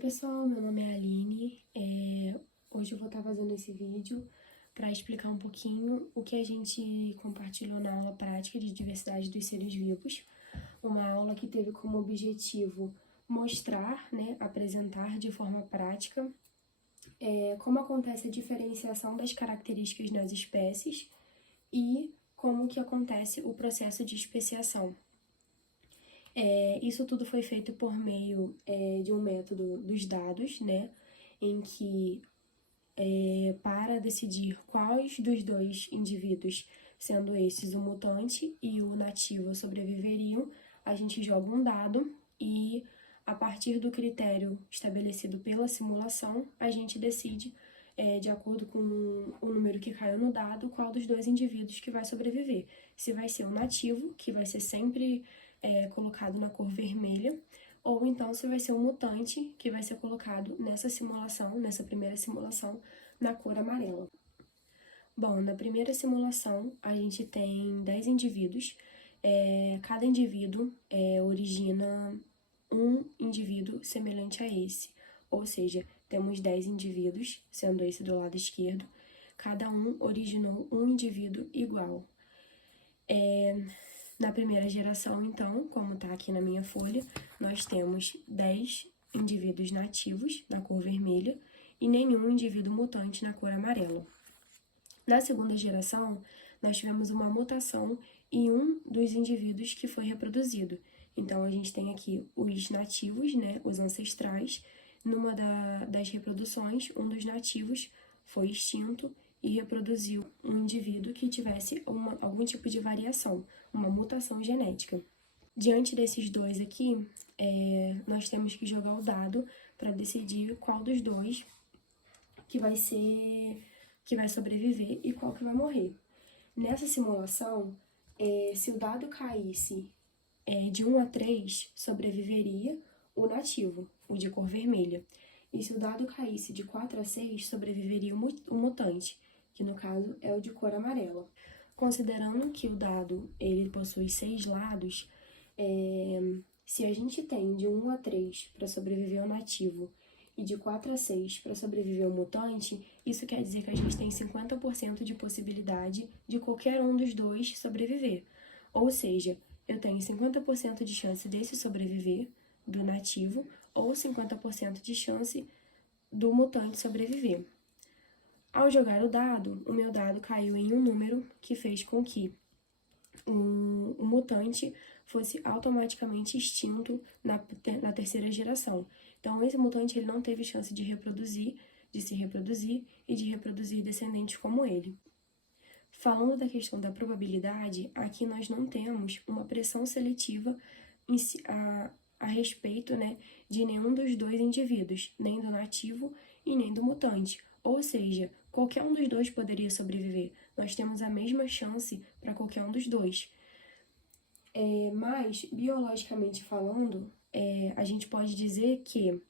pessoal, meu nome é Aline. Hoje eu vou estar fazendo esse vídeo para explicar um pouquinho o que a gente compartilhou na aula prática de diversidade dos seres vivos. Uma aula que teve como objetivo mostrar, apresentar de forma prática como acontece a diferenciação das características nas espécies e como que acontece o processo de especiação. Isso tudo foi feito por meio de um método dos dados, em que para decidir quais dos dois indivíduos, sendo esses o mutante e o nativo, sobreviveriam, a gente joga um dado e, a partir do critério estabelecido pela simulação, a gente decide, de acordo com o número que caiu no dado, qual dos dois indivíduos que vai sobreviver. Se vai ser o nativo, que vai ser sempre colocado na cor vermelha, ou então se vai ser o mutante, que vai ser colocado nessa simulação, nessa primeira simulação, na cor amarela. Bom, na primeira simulação, a gente tem 10 indivíduos. Cada indivíduo origina um indivíduo semelhante a esse, ou seja, temos 10 indivíduos, sendo esse do lado esquerdo, cada um originou um indivíduo igual. Na primeira geração, então, como está aqui na minha folha, nós temos 10 indivíduos nativos, na cor vermelha, e nenhum indivíduo mutante na cor amarela. Na segunda geração, nós tivemos uma mutação em um dos indivíduos que foi reproduzido. Então, a gente tem aqui os nativos, os ancestrais. Numa das reproduções, um dos nativos foi extinto e reproduziu um indivíduo que tivesse algum tipo de variação, uma mutação genética. Diante desses dois aqui, nós temos que jogar o dado para decidir qual dos dois que vai sobreviver e qual que vai morrer. Nessa simulação, se o dado caísse de 1 a 3, sobreviveria o nativo, o de cor vermelha. E se o dado caísse de 4 a 6, sobreviveria o mutante, que no caso é o de cor amarela. Considerando que o dado ele possui 6 lados, se a gente tem de 1 a 3 para sobreviver ao nativo e de 4 a 6 para sobreviver ao mutante, isso quer dizer que a gente tem 50% de possibilidade de qualquer um dos dois sobreviver. Ou seja, eu tenho 50% de chance desse sobreviver, do nativo, ou 50% de chance do mutante sobreviver. Ao jogar o dado, o meu dado caiu em um número que fez com que o mutante fosse automaticamente extinto na terceira geração. Então, esse mutante ele não teve chance de se reproduzir e de reproduzir descendentes como ele. Falando da questão da probabilidade, aqui nós não temos uma pressão seletiva a respeito de nenhum dos dois indivíduos, nem do nativo e nem do mutante. Ou seja, qualquer um dos dois poderia sobreviver. Nós temos a mesma chance para qualquer um dos dois. Mas, biologicamente falando, a gente pode dizer que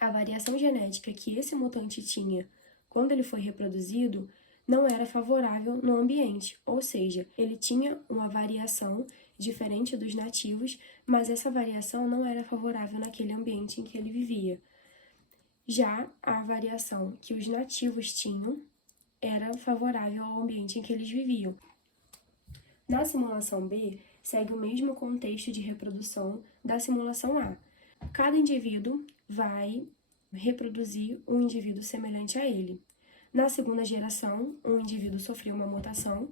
a variação genética que esse mutante tinha quando ele foi reproduzido não era favorável no ambiente, ou seja, ele tinha uma variação diferente dos nativos, mas essa variação não era favorável naquele ambiente em que ele vivia. Já a variação que os nativos tinham era favorável ao ambiente em que eles viviam. Na simulação B, segue o mesmo contexto de reprodução da simulação A. Cada indivíduo vai reproduzir um indivíduo semelhante a ele. Na segunda geração, um indivíduo sofreu uma mutação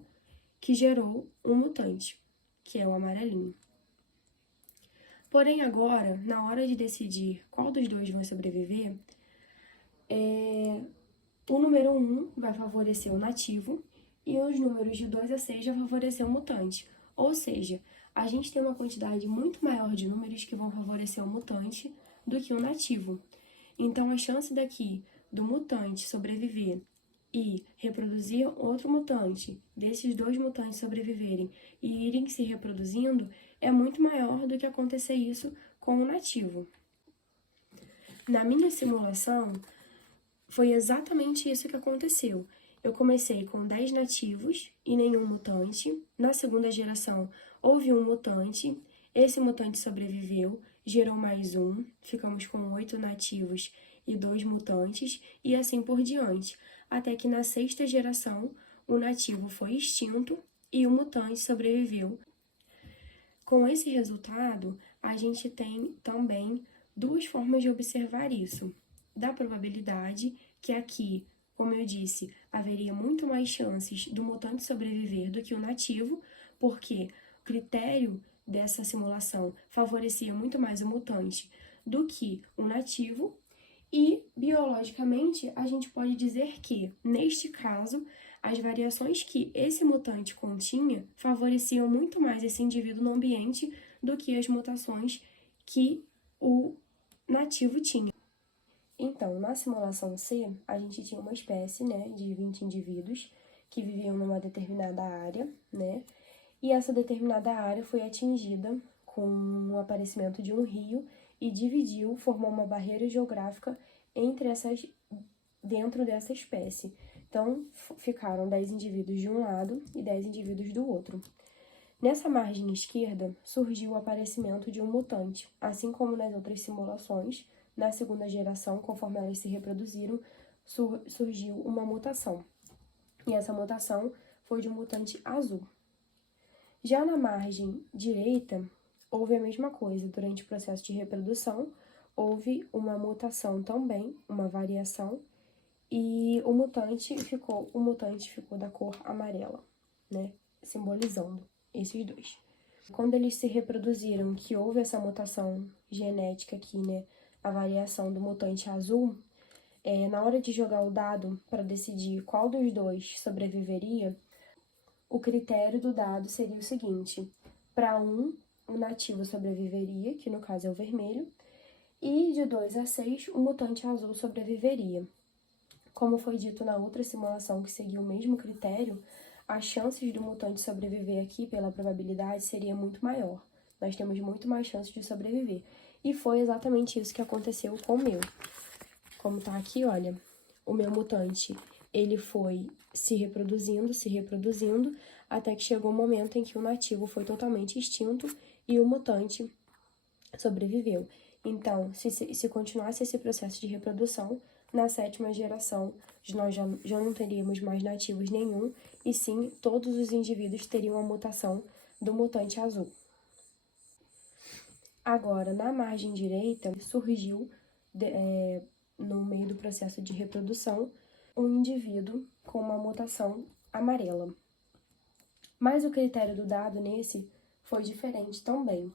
que gerou um mutante, que é o amarelinho. Porém, agora, na hora de decidir qual dos dois vai sobreviver, o número 1 vai favorecer o nativo e os números de 2 a 6 vai favorecer o mutante. Ou seja, a gente tem uma quantidade muito maior de números que vão favorecer o mutante do que o nativo. Então, a chance daqui do mutante sobreviver e reproduzir outro mutante, desses dois mutantes sobreviverem e irem se reproduzindo, é muito maior do que acontecer isso com o nativo. Na minha simulação, foi exatamente isso que aconteceu. Eu comecei com 10 nativos e nenhum mutante. Na segunda geração, houve um mutante. Esse mutante sobreviveu gerou mais um, ficamos com 8 nativos e 2 mutantes, e assim por diante, até que na sexta geração o nativo foi extinto e o mutante sobreviveu. Com esse resultado, a gente tem também duas formas de observar isso. Da probabilidade, que aqui, como eu disse, haveria muito mais chances do mutante sobreviver do que o nativo, porque o critério dessa simulação favorecia muito mais o mutante do que o nativo, e biologicamente a gente pode dizer que, neste caso, as variações que esse mutante continha favoreciam muito mais esse indivíduo no ambiente do que as mutações que o nativo tinha. Então, na simulação C, a gente tinha uma espécie, né, de 20 indivíduos que viviam numa determinada área, né, e essa determinada área foi atingida com o aparecimento de um rio e dividiu, formou uma barreira geográfica dentro dessa espécie. Então, ficaram 10 indivíduos de um lado e 10 indivíduos do outro. Nessa margem esquerda, surgiu o aparecimento de um mutante, assim como nas outras simulações. Na segunda geração, conforme elas se reproduziram, surgiu uma mutação. E essa mutação foi de um mutante azul. Já na margem direita, houve a mesma coisa. Durante o processo de reprodução, houve uma mutação também, uma variação, e o mutante ficou da cor amarela, né? Simbolizando esses dois. Quando eles se reproduziram, que houve essa mutação genética aqui, né? A variação do mutante azul, na hora de jogar o dado para decidir qual dos dois sobreviveria, o critério do dado seria o seguinte: para um, o nativo sobreviveria, que no caso é o vermelho, e de 2 a 6, o mutante azul sobreviveria. Como foi dito na outra simulação que seguiu o mesmo critério, as chances do mutante sobreviver aqui, pela probabilidade, seria muito maior. Nós temos muito mais chances de sobreviver. E foi exatamente isso que aconteceu com o meu. Como tá aqui, olha, o meu mutante, ele foi se reproduzindo, até que chegou o momento em que o nativo foi totalmente extinto e o mutante sobreviveu. Então, se continuasse esse processo de reprodução, na sétima geração, nós já não teríamos mais nativos nenhum, e sim, todos os indivíduos teriam a mutação do mutante azul. Agora, na margem direita, surgiu, no meio do processo de reprodução, um indivíduo com uma mutação amarela. Mas o critério do dado nesse foi diferente também.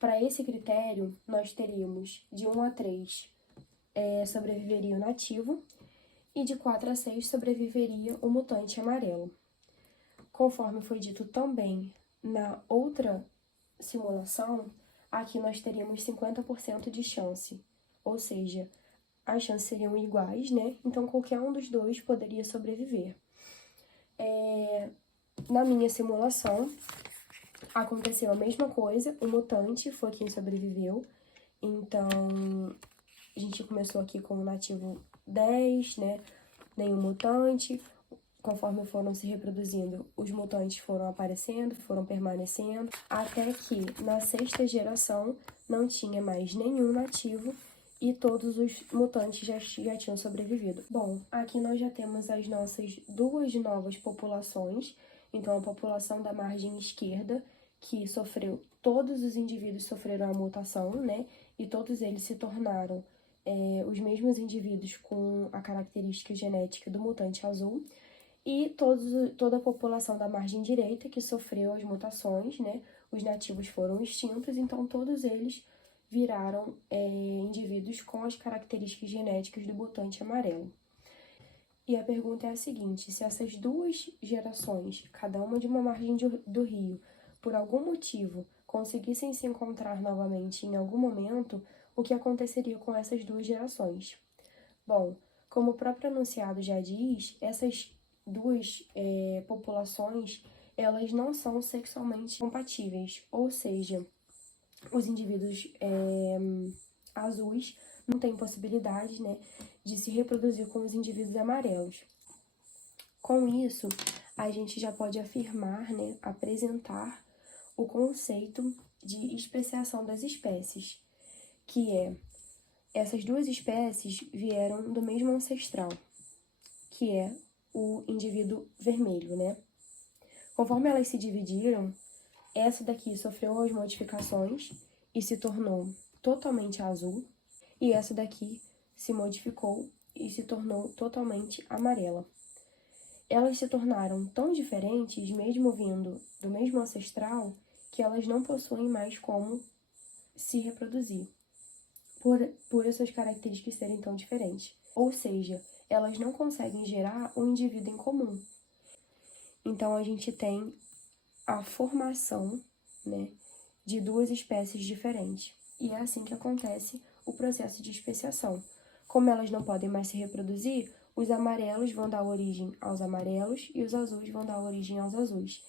Para esse critério, nós teríamos de 1 a 3 sobreviveria o nativo, e de 4 a 6 sobreviveria o mutante amarelo. Conforme foi dito também na outra simulação, aqui nós teríamos 50% de chance, ou seja, as chances seriam iguais, né? Então, qualquer um dos dois poderia sobreviver. Na minha simulação, aconteceu a mesma coisa, o mutante foi quem sobreviveu. Então, a gente começou aqui com o nativo 10, né? Nenhum mutante. Conforme foram se reproduzindo, os mutantes foram aparecendo, foram permanecendo, até que na sexta geração não tinha mais nenhum nativo e todos os mutantes já tinham sobrevivido. Bom, aqui nós já temos as nossas duas novas populações. Então, a população da margem esquerda, que todos os indivíduos sofreram a mutação, né? E todos eles se tornaram os mesmos indivíduos com a característica genética do mutante azul. E toda a população da margem direita que sofreu as mutações, né? Os nativos foram extintos, então todos eles viraram indivíduos com as características genéticas do mutante amarelo. E a pergunta é a seguinte: se essas duas gerações, cada uma de uma margem do rio, por algum motivo, conseguissem se encontrar novamente em algum momento, o que aconteceria com essas duas gerações? Bom, como o próprio enunciado já diz, essas duas populações, elas não são sexualmente compatíveis, ou seja, os indivíduos azuis não têm possibilidade, né, de se reproduzir com os indivíduos amarelos. Com isso, a gente já pode afirmar, né, apresentar o conceito de especiação das espécies, que essas duas espécies vieram do mesmo ancestral, que é o indivíduo vermelho, né? Conforme elas se dividiram, essa daqui sofreu as modificações e se tornou totalmente azul, e essa daqui se modificou e se tornou totalmente amarela. Elas se tornaram tão diferentes, mesmo vindo do mesmo ancestral, que elas não possuem mais como se reproduzir, por essas características serem tão diferentes. Ou seja, elas não conseguem gerar um indivíduo em comum. Então, a gente tem a formação, né, de duas espécies diferentes. E é assim que acontece o processo de especiação. Como elas não podem mais se reproduzir, os amarelos vão dar origem aos amarelos e os azuis vão dar origem aos azuis.